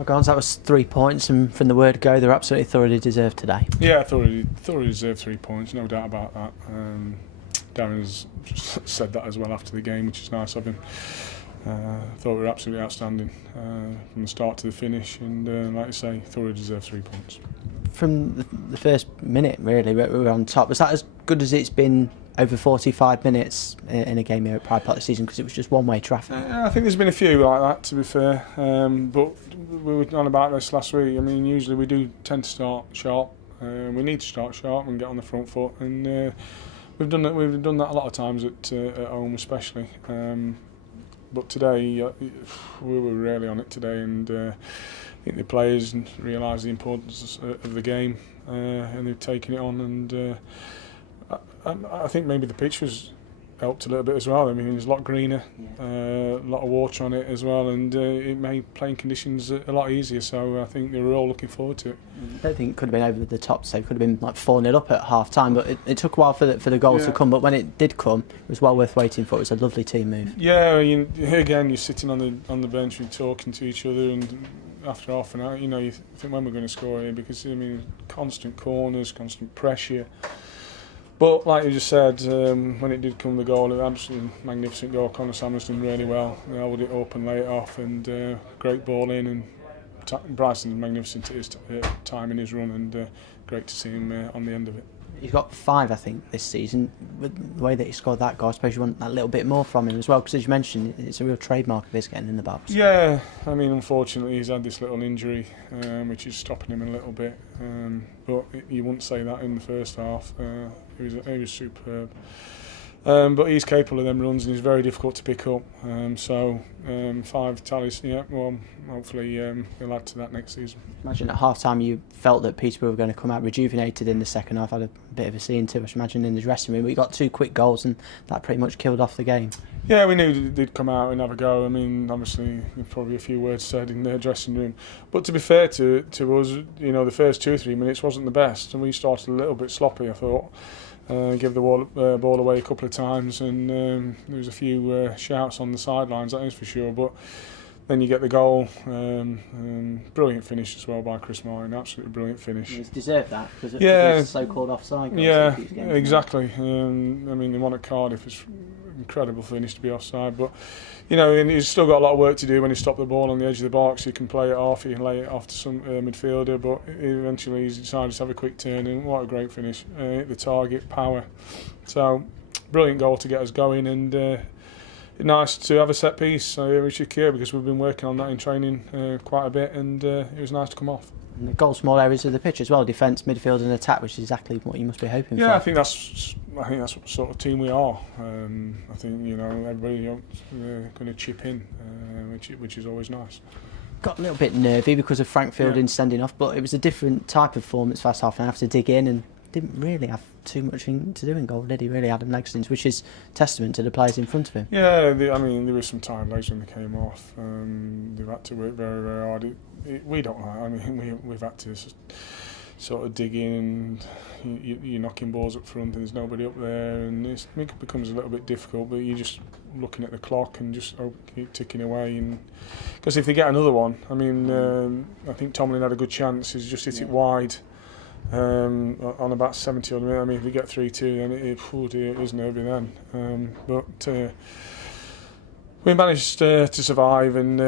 Well, Gons, that was 3 points, and from the word go, they're absolutely thoroughly deserved today. Yeah, thoroughly deserved 3 points, no doubt about that. Darren's said that as well after the game, which is nice of him. Thought we were absolutely outstanding from the start to the finish, and like I say, thoroughly deserved 3 points. From the first minute, really, we were on top. Was that as good as it's been over 45 minutes in a game here at Pride Park this season? Because it was just one-way traffic. I think there's been a few like that, to be fair. But we were on about this last week. I mean, usually we do tend to start sharp. We need to start sharp and get on the front foot, and we've done that. We've done that a lot of times at home, especially. But today, we were really on it today, and I think the players realised the importance of the game, and they've taken it on. And I think maybe the pitch was helped a little bit as well. I mean, it's a lot greener, a lot of water on it as well, and it made playing conditions a lot easier. So I think they were all looking forward to it. I don't think it could have been over the top, so it could have been like 4-0 up at half time, but it took a while for the goals to come. But when it did come, it was well worth waiting for. It was a lovely team move. Yeah, again, you're sitting on the bench and talking to each other, and after half an hour, you think when we're going to score here, because I mean, constant corners, constant pressure. But like you just said, when it did come the goal, an absolutely magnificent goal. Connor Samuels done really well. They held it up and lay it off, and great ball in. And Bryson's magnificent at his time in his run, and great to see him on the end of it. He's got 5, I think, this season. With the way that he scored that goal, I suppose you want that little bit more from him as well, because as you mentioned, it's a real trademark of his getting in the box. Yeah, I mean, unfortunately, he's had this little injury, which is stopping him a little bit. But you wouldn't say that in the first half. He was superb. But he's capable of them runs, and he's very difficult to pick up. 5 tallies, yeah, well, hopefully he'll add to that next season. Imagine at half-time you felt that Peterborough were going to come out rejuvenated in the second half. Had a bit of a scene too, I imagine, in the dressing room. But you got 2 quick goals, and that pretty much killed off the game. Yeah, we knew they'd come out and have a go. I mean, obviously, probably a few words said in their dressing room. But to be fair to us, the first 2 or 3 minutes wasn't the best, and we started a little bit sloppy, I thought. Give the ball away a couple of times, and there was a few shouts on the sidelines, that is for sure. But then you get the goal. Brilliant finish as well by Chris Martin. Absolutely brilliant finish. He's deserved that because of the so-called offside goal. Yeah, exactly. I mean, the one at Cardiff was incredible finish to be offside, but and he's still got a lot of work to do when he stopped the ball on the edge of the box. He can play it off, he can lay it off to some midfielder, but eventually he's decided to have a quick turn, and what a great finish. Hit the target, power. So, brilliant goal to get us going, and nice to have a set piece, which is clear because we've been working on that in training quite a bit, and it was nice to come off. And the goal small areas of the pitch as well, defence, midfield and attack, which is exactly what you must be hoping for. Yeah, I think that's what sort of team we are. I think everybody going to chip in, which is always nice. Got a little bit nervy because of Frank Fielding sending off, but it was a different type of performance first half, and I have to dig in and didn't really have too much to do in goal, did he? Really, Adam Legstons, which is testament to the players in front of him. Yeah, there were some tired legs when they came off. They've had to work very, very hard. We don't like. I mean, we've had to sort of dig in, and you're knocking balls up front, and there's nobody up there, and it becomes a little bit difficult. But you're just looking at the clock and just keep ticking away. And because if they get another one, I mean, I think Tomlin had a good chance. He's just hit it wide. On about 70 odd minutes. I mean, if we get 3-2, then it is nervy then. But we managed to survive, and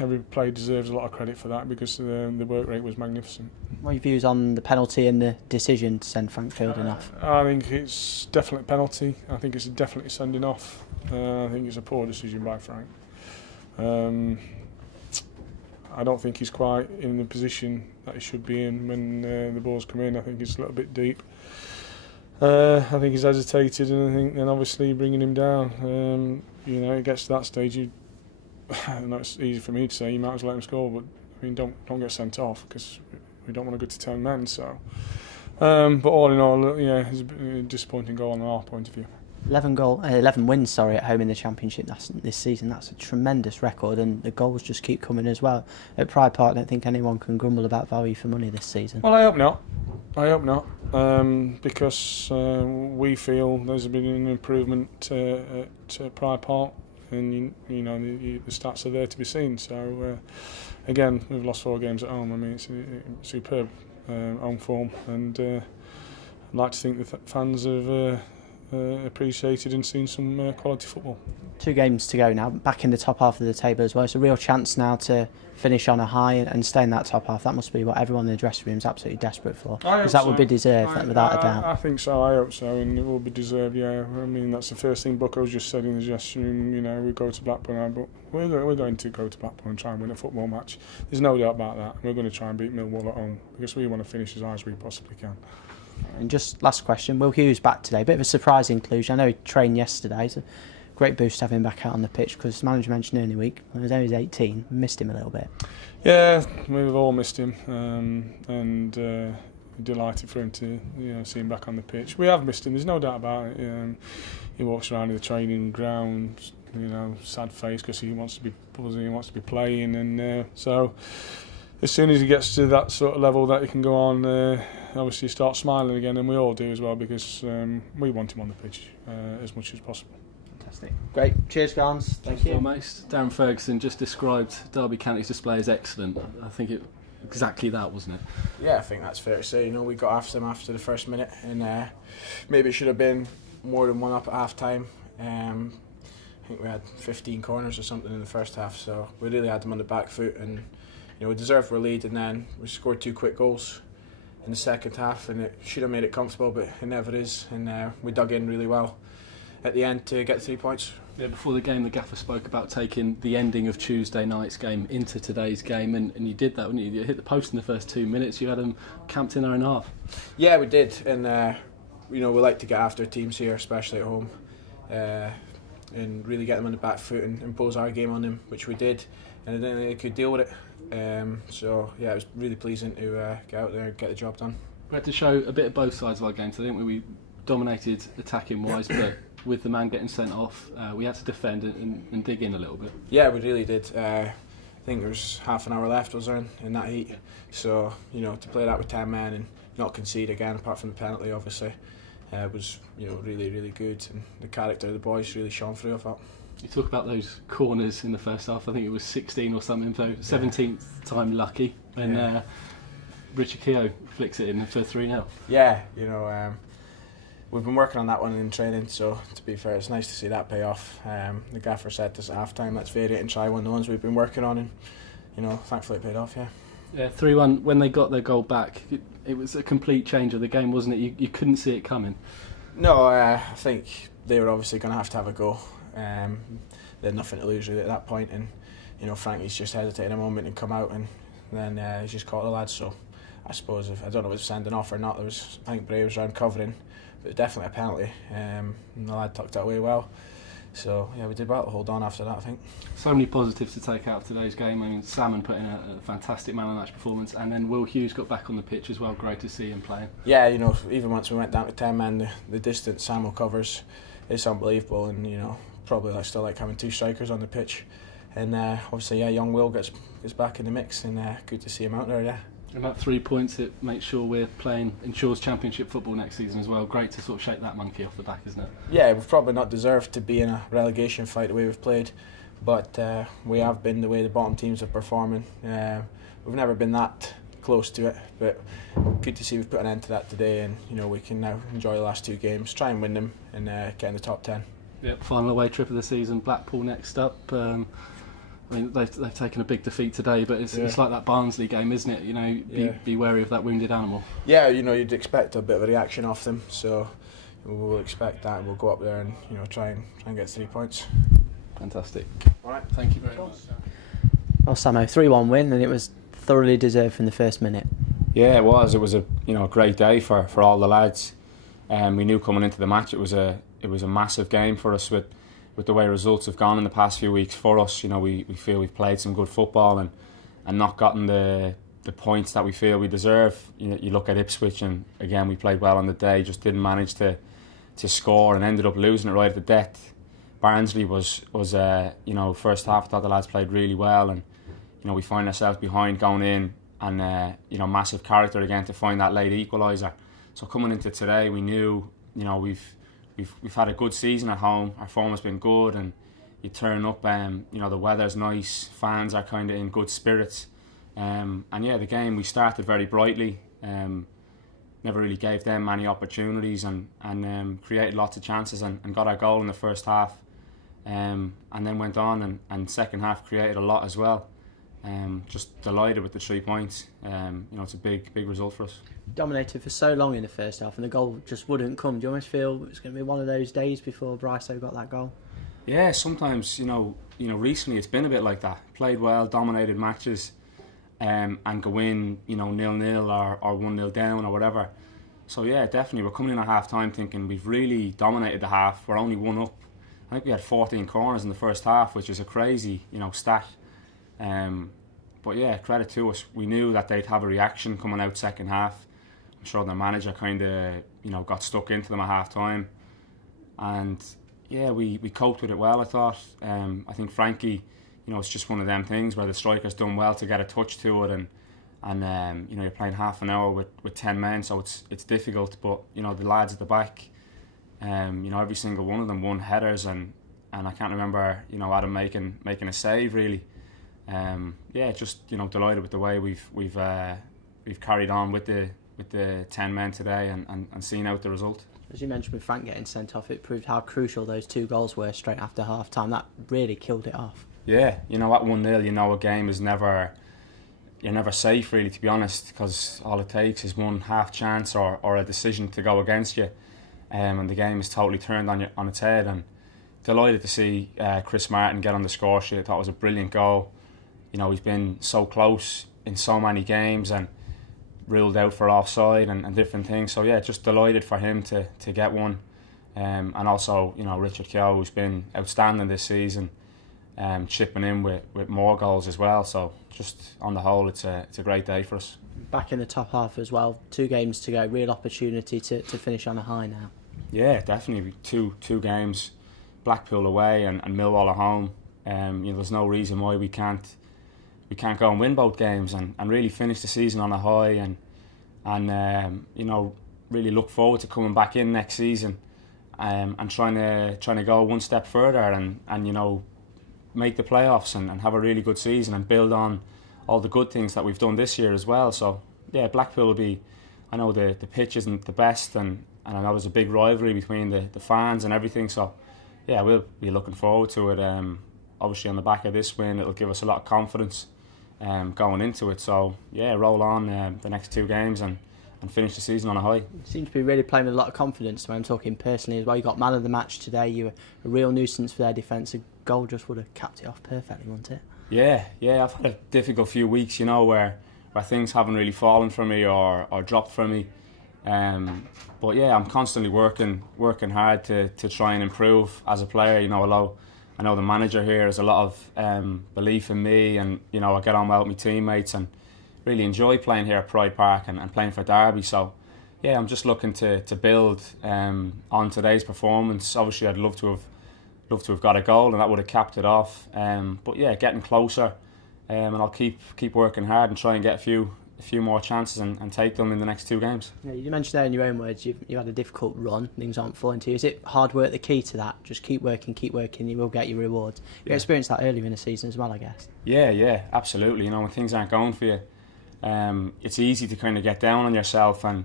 every player deserves a lot of credit for that because the work rate was magnificent. What are your views on the penalty and the decision to send Frank Fielding off? I think it's definitely a penalty. I think it's definitely sending off. I think it's a poor decision by Frank. I don't think he's quite in the position that he should be in when the balls come in. I think it's a little bit deep. I think he's hesitated, and I think then obviously bringing him down, it gets to that stage. I know it's easy for me to say you might as well let him score, but I mean don't get sent off because we don't want to go to 10 men. So, but all in all, it's a disappointing goal on our point of view. 11 wins at home in the Championship this season. That's a tremendous record, and the goals just keep coming as well. At Pride Park, I don't think anyone can grumble about value for money this season. Well, I hope not. Because we feel there's been an improvement at Pride Park and you know the stats are there to be seen. So again, we've lost 4 games at home. I mean, it's a superb home form, and I'd like to think the fans have appreciated and seen some quality football. 2 games to go now, back in the top half of the table as well. It's a real chance now to finish on a high and stay in that top half. That must be what everyone in the dressing room is absolutely desperate for, because that would be deserved, without a doubt. I think so. I hope so, and it will be deserved. Yeah, I mean that's the first thing Bucko's just said in the dressing room. You know, we go to Blackburn now, but we're going to go to Blackburn and try and win a football match. There's no doubt about that. We're going to try and beat Millwall at home because we want to finish as high as we possibly can. And just last question, Will Hughes back today. Bit of a surprise inclusion. I know he trained yesterday. It's a great boost to have him back out on the pitch, because the manager mentioned earlier in the week, when he was 18, missed him a little bit. Yeah, we've all missed him, and delighted for him to see him back on the pitch. We have missed him. There's no doubt about it. He walks around in the training ground, sad face because he wants to be buzzing, he wants to be playing, and so as soon as he gets to that sort of level that he can go on, obviously start smiling again, and we all do as well, because we want him on the pitch as much as possible. Fantastic. Great. Cheers, Garns. Thank you. Foremost, Darren Ferguson just described Derby County's display as excellent. I think it exactly that, wasn't it? Yeah, I think that's fair to say. We got after them after the first minute, and maybe it should have been more than 1 up at half time. I think we had 15 corners or something in the first half, so we really had them on the back foot, and we deserved our lead, and then we scored 2 quick goals in the second half, and it should have made it comfortable, but it never is, and we dug in really well at the end to get 3 points. Yeah, before the game, the gaffer spoke about taking the ending of Tuesday night's game into today's game, and you did that, didn't you? You hit the post in the first 2 minutes. You had them camped in their own half. Yeah, we did, and we like to get after teams here, especially at home, and really get them on the back foot and impose our game on them, which we did, and I didn't think they could deal with it. So yeah, it was really pleasing to get out there and get the job done. We had to show a bit of both sides of our game, so didn't we? We dominated attacking wise, but with the man getting sent off, we had to defend and dig in a little bit. Yeah, we really did. I think there was half an hour left, was there, in that heat. So to play that with 10 men and not concede again, apart from the penalty, obviously, was really, really good. And the character of the boys really shone through, I thought. You talk about those corners in the first half. I think it was 16 or something, so 17th time lucky, and Richard Keogh flicks it in for 3-0. Yeah, we've been working on that one in training, so to be fair, it's nice to see that pay off. The gaffer said to us at half time, let's vary it and try one of the ones we've been working on, and thankfully it paid off. Yeah, 3-1. When they got their goal back, it was a complete change of the game, wasn't it? You couldn't see it coming. No, I think they were obviously going to have a go. They had nothing to lose really at that point, and Frankie's just hesitated a moment and come out, and then he's just caught the lads. So I suppose I don't know if it was sending off or not. I think Bray was around covering, but definitely a penalty, and the lad tucked that away well. So yeah, we did well to hold on after that, I think. So many positives to take out of today's game. I mean, Salmon put in a fantastic man of the match performance, and then Will Hughes got back on the pitch as well. Great to see him playing. Yeah, even once we went down to 10 men, the distance Samuel covers is unbelievable, and probably I still like having 2 strikers on the pitch, and obviously young Will gets back in the mix, and good to see him out there. And that 3 points, it makes sure we're playing ensures Championship football next season as well. Great to sort of shake that monkey off the back, isn't it? Yeah, we've probably not deserved to be in a relegation fight the way we've played, but we have been the way the bottom teams are performing. We've never been that close to it, but good to see we've put an end to that today, and we can now enjoy the last 2 games, try and win them, and get in the top 10. Yep, final away trip of the season, Blackpool next up. I mean, they've taken a big defeat today, but it's like that Barnsley game, isn't it? Be wary of that wounded animal. Yeah, you'd expect a bit of a reaction off them, so we'll expect that, and we'll go up there and try and get 3 points. Fantastic. All right, thank you very much. Well, Samo, 3-1 win, and it was thoroughly deserved from the first minute. Yeah, it was. It was a great day for all the lads. We knew coming into the match it was a massive game for us with the way results have gone in the past few weeks for us. We feel we've played some good football and not gotten the points that we feel we deserve. You look at Ipswich, and again we played well on the day, just didn't manage to score and ended up losing it right at the death. Barnsley was first half I thought the lads played really well, and we find ourselves behind going in, and massive character again to find that late equaliser. So coming into today, we knew we've had a good season at home. Our form has been good, and you turn up, you know, the weather's nice, fans are kind of in good spirits, and yeah, the game, we started very brightly, never really gave them many opportunities, and created lots of chances, and got our goal in the first half, and then went on and second half created a lot as well. Just delighted with the 3 points. You know, it's a big result for us. Dominated for so long in the first half, and the goal just wouldn't come. Do you almost feel it's going to be one of those days before Bryso got that goal? Yeah, sometimes, you know, recently it's been a bit like that. Played well, dominated matches, and go in, you know, 0-0 or 1-0 down or whatever. So yeah, definitely, we're coming in at half time thinking we've really dominated the half. We're only 1 up. I think we had 14 corners in the first half, which is a crazy, you know, stat. But yeah, credit to us. We knew that they'd have a reaction coming out second half. I'm sure the manager kind of, you know, got stuck into them at half time, and yeah, we coped with it well, I thought. I think Frankie, you know, it's just one of them things where the striker's done well to get a touch to it, and you know, you're playing half an hour with 10 men, so it's difficult. But you know, the lads at the back, you know, every single one of them won headers, and I can't remember, you know, Adam making a save really. Yeah, just, you know, delighted with the way we've carried on with the 10 men today, and seen out the result. As you mentioned with Frank getting sent off, it proved how crucial those 2 goals were straight after half time. That really killed it off. Yeah, you know, at 1-0, you know, a game is you're never safe really, to be honest, because all it takes is one half chance or a decision to go against you, and the game is totally turned on its head. And delighted to see Chris Martin get on the score sheet. I thought it was a brilliant goal. You know, he's been so close in so many games and ruled out for offside and different things. So yeah, just delighted for him to get one. And also, you know, Richard Keogh, who's been outstanding this season, chipping in with more goals as well. So just on the whole, it's a great day for us. Back in the top half as well, 2 games to go, real opportunity to finish on a high now. Yeah, definitely. Two games, Blackpool away and Millwall at home. You know, there's no reason why we can't go and win both games and really finish the season on a high, and you know, really look forward to coming back in next season, and trying to go one step further and you know, make the playoffs and have a really good season and build on all the good things that we've done this year as well. So yeah, Blackpool will be, I know the pitch isn't the best, and I know there's a big rivalry between the fans and everything, so yeah, we'll be looking forward to it. Obviously on the back of this win, it'll give us a lot of confidence going into it. So yeah, roll on the next 2 games and finish the season on a high. You seem to be really playing with a lot of confidence. When I'm talking personally as well, you got man of the match today. You were a real nuisance for their defence. A goal just would have capped it off perfectly, wouldn't it? Yeah, I've had a difficult few weeks, you know, where things haven't really fallen for me or dropped for me. But yeah, I'm constantly working hard to try and improve as a player. You know, although I know the manager here has a lot of belief in me, and you know, I get on well with my teammates and really enjoy playing here at Pride Park and playing for Derby. So yeah, I'm just looking to build on today's performance. Obviously, I'd love to have got a goal, and that would have capped it off. But yeah, getting closer, and I'll keep working hard and try and get a few more chances and take them in the next 2 games. Yeah, you mentioned there in your own words, you had a difficult run, things aren't falling to you. Is it hard work the key to that? Just keep working, you will get your rewards. You experienced that earlier in the season as well, I guess. Yeah, absolutely. You know, when things aren't going for you, it's easy to kind of get down on yourself and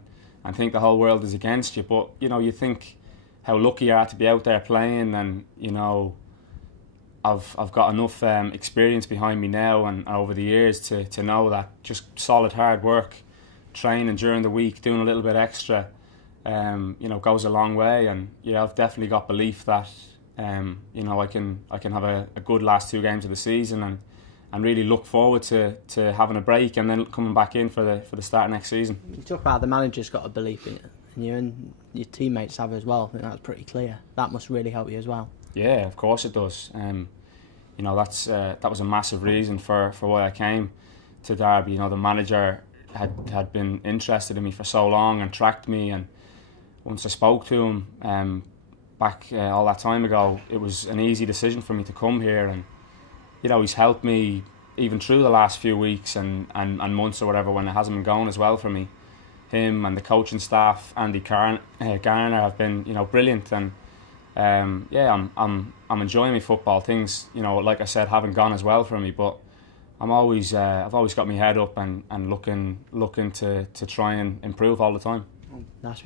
think the whole world is against you. But, you know, you think how lucky you are to be out there playing, and, you know, I've got enough experience behind me now and over the years to know that just solid hard work, training during the week, doing a little bit extra, you know, goes a long way. And yeah, I've definitely got belief that you know, I can have a good last 2 games of the season and really look forward to having a break and then coming back in for the start of next season. You talk about the manager's got a belief in you, and your teammates have as well. I think that's pretty clear. That must really help you as well. Yeah, of course it does. You know, that was a massive reason for why I came to Derby. You know, the manager had been interested in me for so long and tracked me, and once I spoke to him back all that time ago, it was an easy decision for me to come here. And you know, he's helped me even through the last few weeks and months or whatever when it hasn't been going as well for me. Him and the coaching staff, Andy Garner, have been, you know, brilliant, and I'm enjoying my football. Things, you know, like I said, haven't gone as well for me, but I've always got my head up and looking to try and improve all the time. Nice.